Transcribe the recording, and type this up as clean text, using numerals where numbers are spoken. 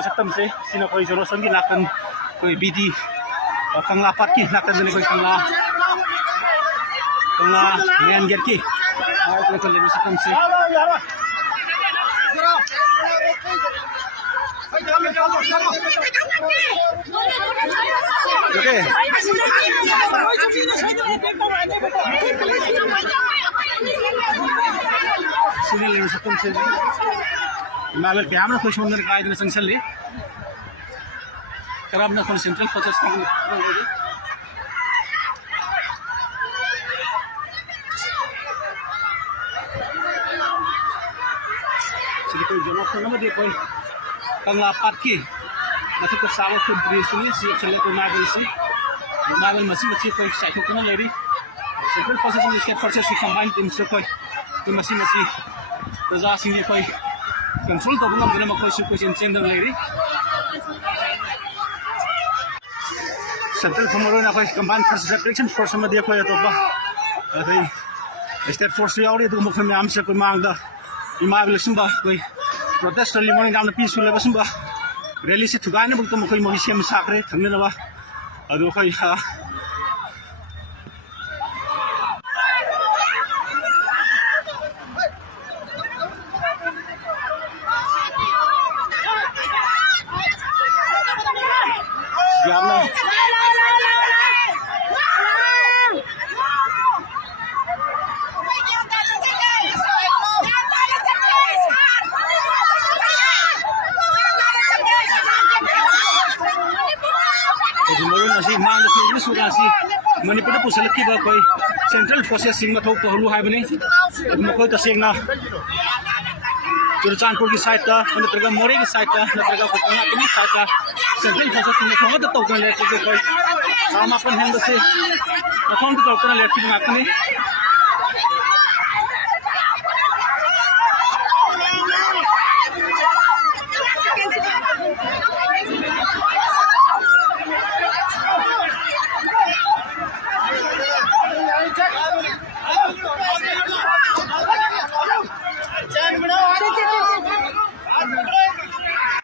लेरो सकम से सिना कोई जरो संगी नाकन कोई बीदी कंगला पाट की नाकन ने कोई कंगला मेन गेट की कोई लेरो सकम से ओके सिना लेरो सकम से मालर कैमरा खुश होने का आइडिया संगसल ले खराब ना कोई सेंट्रल फोर्सेस का सिर्फ कोई जमा करना मत ये कोई कंगला पाट की मतलब तो सावर को ब्रिज में सिर्फ चले तो मार्बल मशीन कोई साइकिल को ना ले रही सेंट्रल फोर्सेस में स्टेट फोर्सेस की कंबाइन टीम से कोई तो मशीन तो जासिंग ये कोई कंट्रोल तो बुना बिना कोई सुपर चेंजर ले रही सेंट्रल फॉर्मर ना कोई कंबाइन फोर्स प्रोटेक्शन फोर्स में दिया कोई तो बा स्टेट फोर्स या और तो मुख्य में आम से कोई मांग दा इमाबिलेशन बा कोई protest rally morning down peaceful level बा रैली से थुगाने बुक तो कोई मोही सेम साखरे थंगने बा अदो कोई मणिपुर पुसल की कोई सेंट्रल फोर्सेस सिंह मथौ तो हलु है बने मकोई तसेंगना चुरचानपुर की साइड का नत्रगा मोरे की साइड का नत्रगा कोटना की साइड का सेंट्रल फोर्सेस ने खंगा तो लेट के कोई सामापन हैंड से अकाउंट तो लेट की माकने